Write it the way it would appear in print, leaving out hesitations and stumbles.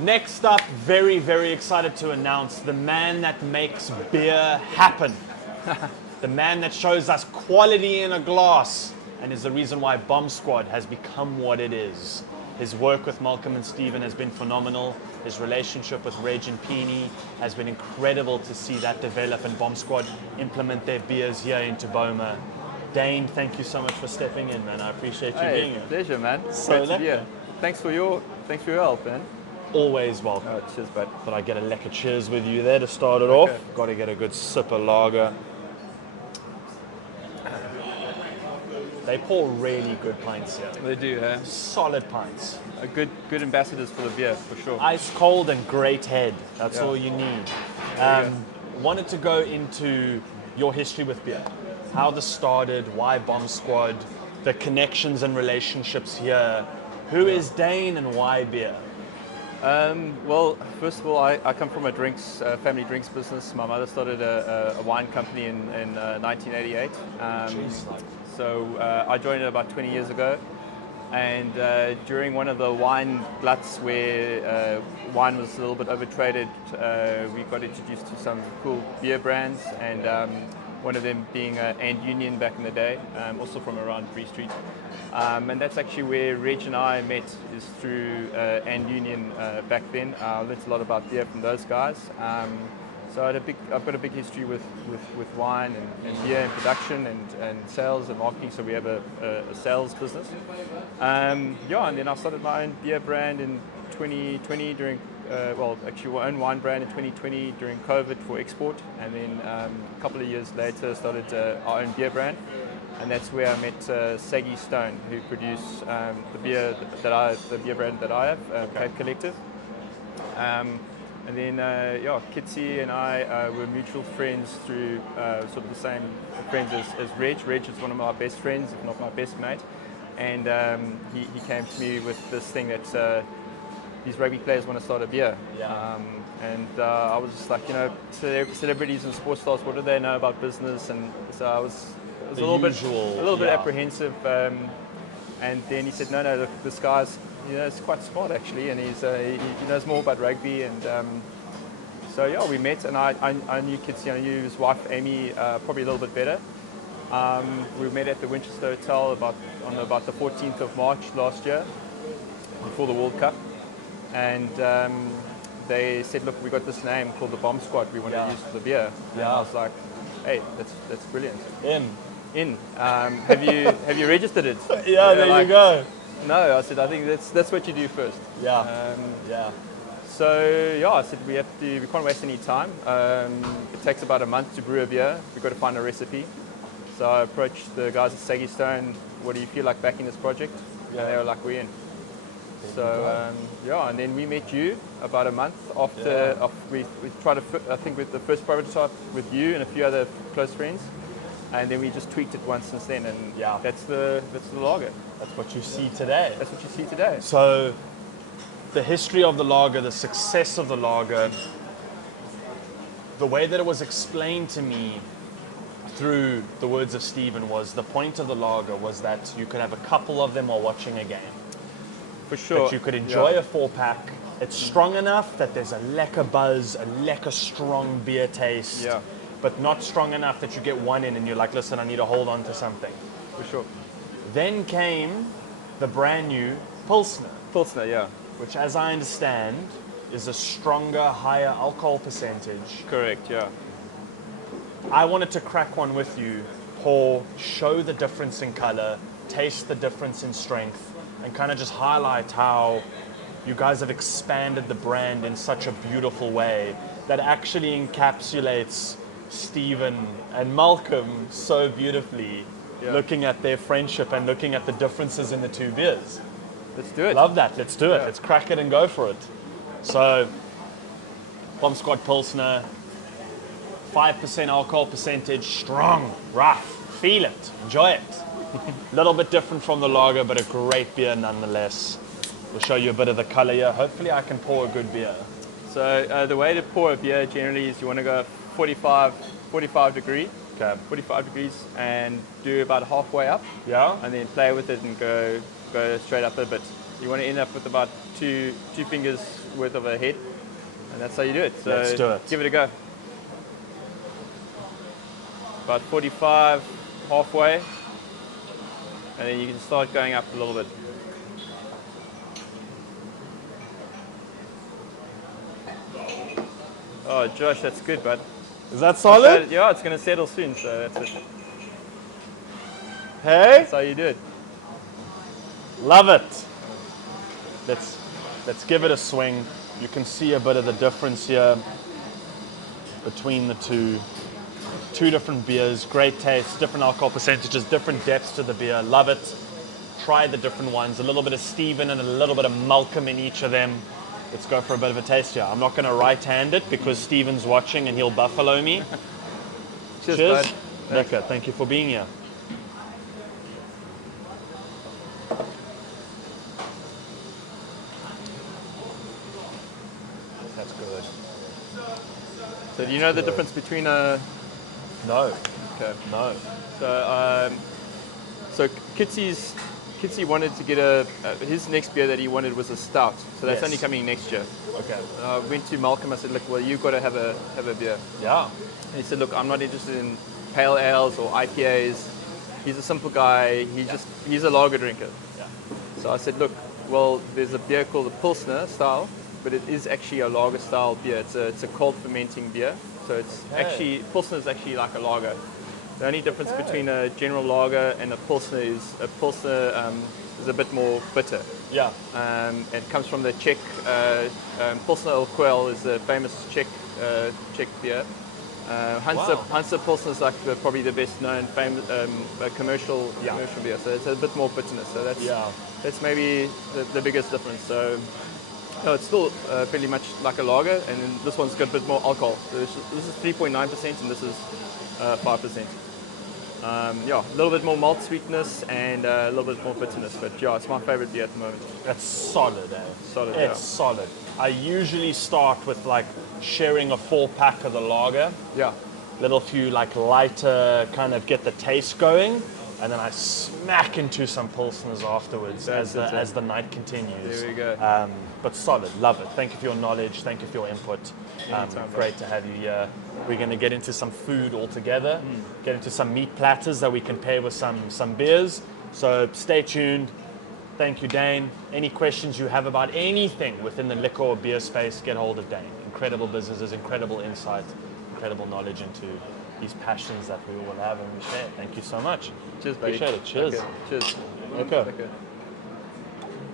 Next up, very, very excited to announce the man that makes beer happen. The man that shows us quality in a glass and is the reason why Bomb Squad has become what it is. His work with Malcolm and Stephen has been phenomenal. His relationship with Reg and Peony has been incredible to see that develop, and Bomb Squad implement their beers here into Boma. Dane, thank you so much for stepping in, man. I appreciate you being here. Pleasure, man. So Great to be here. Thanks for your help, man. Always welcome. Oh, cheers, bud. But I get a lekker cheers with you there to start it off. Got to get a good sip of lager. They pour really good pints here. They do, huh? Solid pints. Good ambassadors for the beer, for sure. Ice cold and great head. That's all you need. Wanted to go into your history with beer. How this started, why Bomb Squad, the connections and relationships here. Who is Dane and why beer? Well, first of all, I come from a family drinks business. My mother started a wine company in 1988. So I joined it about 20 years ago. And during one of the wine gluts where wine was a little bit overtraded, we got introduced to some cool beer brands, and one of them being And Union back in the day, also from around Bree Street. And that's actually where Reg and I met, is through And Union back then. I learned a lot about beer from those guys. So I've got a big history with wine and beer and production and sales and marketing. So we have a sales business. And then I started my own beer brand in 2020 during, our own wine brand in 2020 during COVID for export. And then a couple of years later started our own beer brand. And that's where I met Saggy Stone, who produce the beer brand that I have, Cape Collective. And then, Kitsy and I were mutual friends through sort of the same friends as Reg. Reg is one of my best friends, if not my best mate. And he came to me with this thing that these rugby players want to start a beer. I was just like, celebrities and sports stars, what do they know about business? And so I was a little bit apprehensive. And then he said, no, look, this guy's, it's quite smart actually, and he knows more about rugby. And we met, and I knew Kitsy, I knew his wife Amy probably a little bit better. We met at the Winchester Hotel on about the 14th of March last year, before the World Cup, and they said, look, we got this name called the Bomb Squad, we want to use for the beer. And I was like, hey, that's brilliant. Have you registered it? There you go. No, I said, I think that's what you do first. So I said, we can't waste any time. It takes about a month to brew a beer. We've got to find a recipe. So I approached the guys at Saggy Stone. What do you feel like backing this project? And they were like, we're in. So and then we met you about a month after. We tried I think with the first prototype with you and a few other close friends. And then we just tweaked it once since then, and that's the lager. That's what you see today. That's what you see today. So, the history of the lager, the success of the lager, the way that it was explained to me through the words of Stephen was the point of the lager was that you could have a couple of them while watching a game. For sure. That you could enjoy a 4-pack. It's strong enough that there's a lekker buzz, a lekker strong beer taste. But not strong enough that you get one in and you're like, listen, I need to hold on to something. For sure. Then came the brand new Pilsner. Which, as I understand, is a stronger, higher alcohol percentage. Correct, I wanted to crack one with you, pour, show the difference in color, taste the difference in strength, and kind of just highlight how you guys have expanded the brand in such a beautiful way that actually encapsulates Stephen and Malcolm so beautifully, looking at their friendship and looking at the differences in the two beers. Let's do it. Love that. Let's do it. Let's crack it and go for it. So, Bomb Squad Pilsner, 5% alcohol percentage, strong, rough, feel it, enjoy it. A little bit different from the lager, but a great beer nonetheless. We'll show you a bit of the color here. Hopefully I can pour a good beer. So the way to pour a beer generally is you want to go 45 degree. Okay. 45 degrees and do about halfway up. Yeah. And then play with it and go straight up a bit. You want to end up with about two fingers worth of a head, and that's how you do it. So Let's do it. give it a go. About 45, halfway, and then you can start going up a little bit. Oh, Josh, that's good, bud. Is that solid? Yeah, it's going to settle soon, so that's it. Hey? That's how you do it. Love it. Let's give it a swing. You can see a bit of the difference here between the two. Two different beers, great taste, different alcohol percentages, different depths to the beer. Love it. Try the different ones. A little bit of Stephen and a little bit of Malcolm in each of them. Let's go for a bit of a taste here. I'm not going to right-hand it because Stephen's watching and he'll buffalo me. Cheers, bud. Lekker, thank you for being here. That's good. So do you know the difference between a... No. Okay. No. So Kitsy wanted to get his next beer that he wanted was a stout. So that's Yes. only coming next year. Okay. I went to Malcolm. I said, look, well, you've got to have a beer. Yeah. And he said, look, I'm not interested in pale ales or IPAs. He's a simple guy. He's a lager drinker. Yeah. So I said, look, well, there's a beer called the pilsner style, but it is actually a lager style beer. It's a cold fermenting beer. So it's actually, pilsner is actually like a lager. The only difference between a general lager and a pilsner is a pilsner is a bit more bitter. Yeah. It comes from the Czech, Pilsner Urquell is a famous Czech beer. Hansa Pilsner is like probably the best known commercial beer. So it's a bit more bitterness. So that's maybe the biggest difference. So no, it's still fairly much like a lager, and then this one's got a bit more alcohol. So this is 3.9% and this is 5%. A little bit more malt sweetness and a little bit more bitterness, but yeah, it's my favorite beer at the moment. That's solid, eh? Solid, It's solid. I usually start with like sharing a 4-pack of the lager. Yeah. Little few like lighter, kind of get the taste going, and then I smack into some pilsners afterwards as the night continues. There we go. But solid, love it. Thank you for your knowledge. Thank you for your input. Great to have you here. We're going to get into some food altogether. Get into some meat platters that we can pair with some beers. So stay tuned. Thank you, Dane. Any questions you have about anything within the liquor or beer space, get hold of Dane. Incredible businesses, incredible insight, incredible knowledge into these passions that we all have and we share. Thank you so much. Cheers, buddy. Appreciate it. Cheers. Okay. Cheers. Okay. Okay.